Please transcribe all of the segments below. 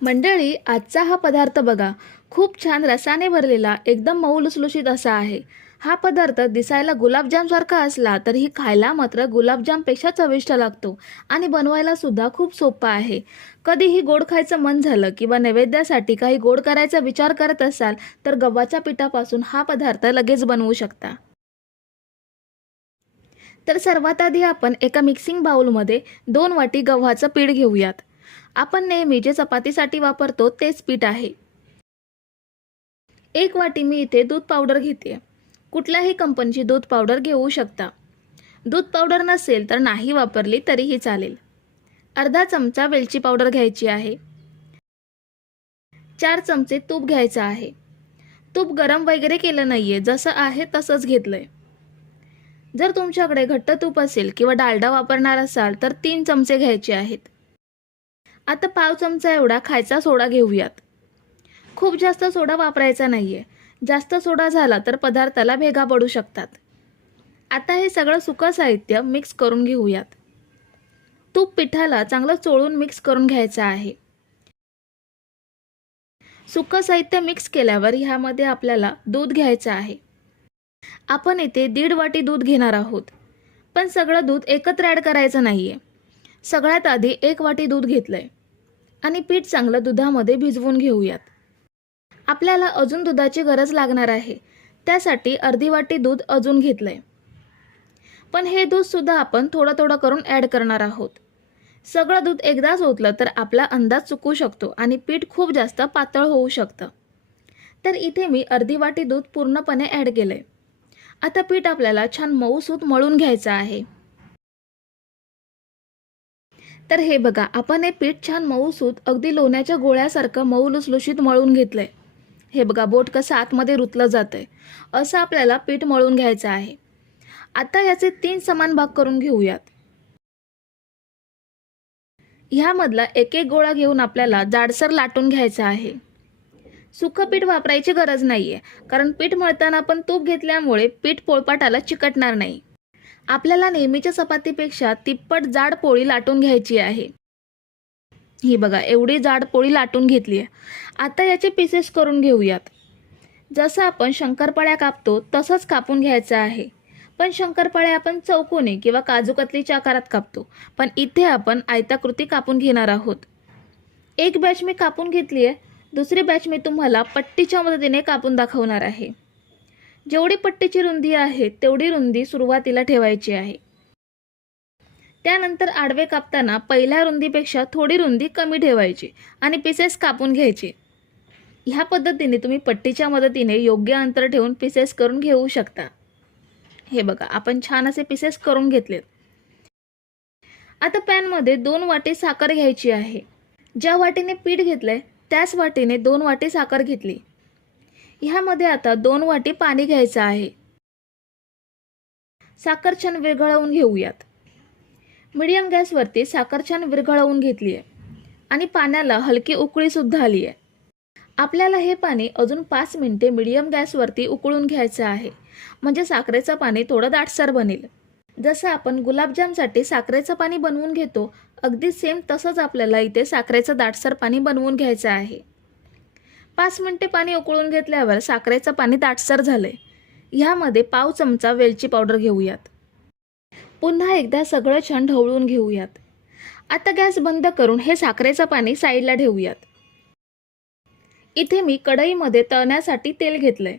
मंडळी आजचा हा पदार्थ बघा. खूप छान रसाने भरलेला एकदम मऊ लुसलुशीत असा आहे. हा पदार्थ दिसायला गुलाबजामसारखा असला तरीही खायला मात्र गुलाबजामपेक्षा चविष्ट लागतो आणि बनवायला सुद्धा खूप सोपा आहे. कधीही गोड खायचं मन झालं किंवा नैवेद्यासाठी काही गोड करायचा विचार करत असाल तर गव्हाच्या पिठापासून हा पदार्थ लगेच बनवू शकता. तर सर्वात आधी आपण एका मिक्सिंग बाउलमध्ये दोन वाटी गव्हाचं पीठ घेऊयात. आपण नेहमी जे चपातीसाठी वापरतो तेच पीठ आहे. एक वाटी मी इथे दूध पावडर घेते. कुठल्याही कंपनीची दूध पावडर घेऊ शकता. दूध पावडर नसेल तर नाही वापरली तरीही चालेल. अर्धा चमचा वेलची पावडर घ्यायची आहे. चार चमचे तूप घ्यायचं आहे. तूप गरम वगैरे केलं नाहीये जसं आहे तसंच घेतलंय. जर तुमच्याकडे घट्ट तूप असेल किंवा डालडा वापरणार असाल तर तीन चमचे घ्यायचे आहेत. आता पाव चमचा एवढा खायचा सोडा घेऊयात. खूप जास्त सोडा वापरायचा नाही आहे जास्त सोडा झाला तर पदार्थाला भेगा पडू शकतात. आता हे सगळं सुकं साहित्य मिक्स करून घेऊयात. तूप पिठाला चांगलं चोळून मिक्स करून घ्यायचं आहे. सुकं साहित्य मिक्स केल्यावर ह्यामध्ये आपल्याला दूध घ्यायचं आहे. आपण इथे दीड वाटी दूध घेणार आहोत. पण सगळं दूध एकत्र ॲड करायचं नाही आहे सगळ्यात आधी एक वाटी दूध घेतलं आहे आणि पीठ चांगलं दुधामध्ये भिजवून घेऊयात. आपल्याला अजून दुधाची गरज लागणार आहे. त्यासाठी अर्धी वाटी दूध अजून घेतलं आहे पण हे दूधसुद्धा आपण थोडं थोडं करून ॲड करणार आहोत. सगळं दूध एकदाच ओतलं तर आपला अंदाज चुकू शकतो आणि पीठ खूप जास्त पातळ होऊ शकतं. तर इथे मी अर्धी वाटी दूध पूर्णपणे ॲड केलं आहे आता पीठ आपल्याला छान मऊसूत मळून घ्यायचं आहे. तर हे बघा आपण हे पीठ छान मऊसूत अगदी लोण्याच्या गोळ्यासारखं मऊ लुसलुशीत मळून घेतलं आहे हे बघा बोट कसं आतमध्ये रुतलं जातं आहे असं आपल्याला पीठ मळून घ्यायचं आहे. आता याचे तीन समान भाग करून घेऊयात. ह्यामधला एक एक गोळा घेऊन आपल्याला जाडसर लाटून घ्यायचा आहे. सुखं पीठ वापरायची गरज नाही आहे कारण पीठ मळताना आपण तूप घेतल्यामुळे पीठ पोळपाटाला चिकटणार नाही. आपल्याला नेहमीच्या चपातीपेक्षा तिप्पट जाड पोळी लाटून घ्यायची आहे. ही बघा एवढी जाड पोळी लाटून घेतली आहे आता याचे पीसेस करून घेऊयात. जसं आपण शंकरपाळ्या कापतो तसंच कापून घ्यायचं आहे. पण शंकरपाळ्या आपण चौकोनी किंवा काजूकतलीच्या आकारात कापतो. पण इथे आपण आयताकृती कापून घेणार आहोत. एक बॅच मी कापून घेतली आहे दुसरी बॅच मी तुम्हाला पट्टीच्या मदतीने कापून दाखवणार आहे. जेवढी पट्टीची रुंदी आहे तेवढी रुंदी सुरुवातीला ठेवायची आहे. त्यानंतर आडवे कापताना पहिल्या रुंदीपेक्षा थोडी रुंदी कमी ठेवायची आणि पीसेस कापून घ्यायचे. ह्या पद्धतीने तुम्ही पट्टीच्या मदतीने योग्य अंतर ठेवून पीसेस करून घेऊ शकता. हे बघा आपण छान असे पीसेस करून घेतलेत. आता पॅनमध्ये दोन वाटी साखर घ्यायची आहे. ज्या वाटीने पीठ घेतलंय त्याच वाटीने दोन वाटी साखर घेतली. ह्यामध्ये आता दोन वाटी पाणी घ्यायचं आहे. साखर छान विरघळवून घेऊयात. मीडियम गॅसवरती साखर छान विरघळवून घेतली आहे आणि पाण्याला हलकी उकळीसुद्धा आली आहे आपल्याला हे पाणी अजून पाच मिनिटे मीडियम गॅसवरती उकळून घ्यायचं आहे. म्हणजे साखरेचं पाणी थोडं दाटसर बनेल. जसं आपण गुलाबजामसाठी साखरेचं पाणी बनवून घेतो अगदी सेम तसंच आपल्याला इथे साखरेचं दाटसर पाणी बनवून घ्यायचं आहे. पाच मिनटे पाणी उकळून घेतल्यावर साखरेचं पाणी दाटसर झालंय. ह्यामध्ये पाव चमचा वेलची पावडर घेऊयात. पुन्हा एकदा सगळं छान ढवळून घेऊयात. आता गॅस बंद करून हे साखरेचं पाणी साईडला ठेवूयात. इथे मी कढईमध्ये तळण्यासाठी तेल घेतलंय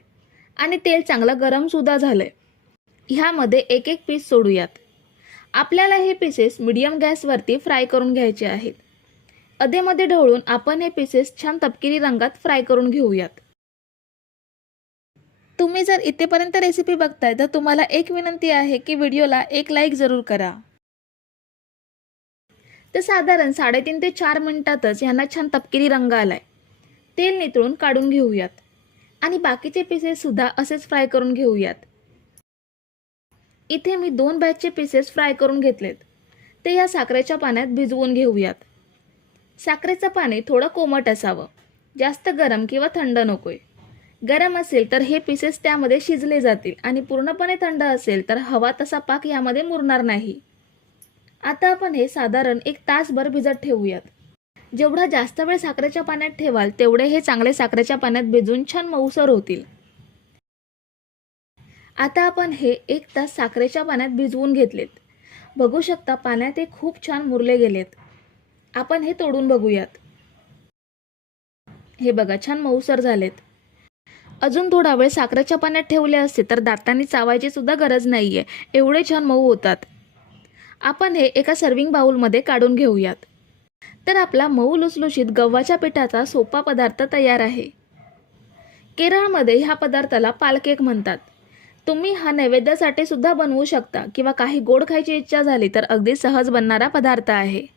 आणि तेल चांगलं गरमसुद्धा झालंय. ह्यामध्ये एक एक पीस सोडूयात. आपल्याला हे पीसेस मीडियम गॅसवरती फ्राय करून घ्यायचे आहेत. अधेमध्ये ढवळून आपण हे पीसेस छान तपकिरी रंगात फ्राय करून घेऊयात. तुम्ही जर इथेपर्यंत रेसिपी बघताय तर तुम्हाला एक विनंती आहे की व्हिडिओला एक लाईक जरूर करा. तर साधारण साडेतीन ते चार मिनिटातच ह्यांना छान तपकिरी रंग आलाय. तेल नितळून काढून घेऊयात. आणि बाकीचे पीसेस सुद्धा असेच फ्राय करून घेऊयात. इथे मी दोन बॅचचे पीसेस फ्राय करून घेतलेत. ते या साखरेच्या पाण्यात भिजवून घेऊयात. साखरेचं पाणी थोडं कोमट असावं. जास्त गरम किंवा थंड नकोय. गरम असेल तर हे पीसेस त्यामध्ये शिजले जातील आणि पूर्णपणे थंड असेल तर हवा तसा पाक यामध्ये मुरणार नाही. आता आपण हे साधारण एक तासभर भिजत ठेवूयात. जेवढा जास्त वेळ साखरेच्या पाण्यात ठेवाल तेवढे हे चांगले साखरेच्या पाण्यात भिजून छान मऊसर होतील. आता आपण हे एक तास साखरेच्या पाण्यात भिजवून घेतलेत. बघू शकता पाण्यात हे खूप छान मुरले गेलेत. आपण हे तोडून बघूयात. हे बघा छान मऊसर झालेत. अजून थोडा वेळ साखरेच्या पाण्यात ठेवले असते तर दातांनी चावायची सुद्धा गरज आहे एवढे छान मऊ होतात. आपण हे एका सर्विंग बाउलमध्ये काढून घेऊयात. तर आपला मऊ लुसलुशीत गव्हाच्या पिठाचा सोपा पदार्थ तयार आहे. केरळमध्ये ह्या पदार्थाला पालकेक म्हणतात. तुम्ही हा नैवेद्यासाठी सुद्धा बनवू शकता किंवा काही गोड खायची इच्छा झाली तर अगदी सहज बनणारा पदार्थ आहे.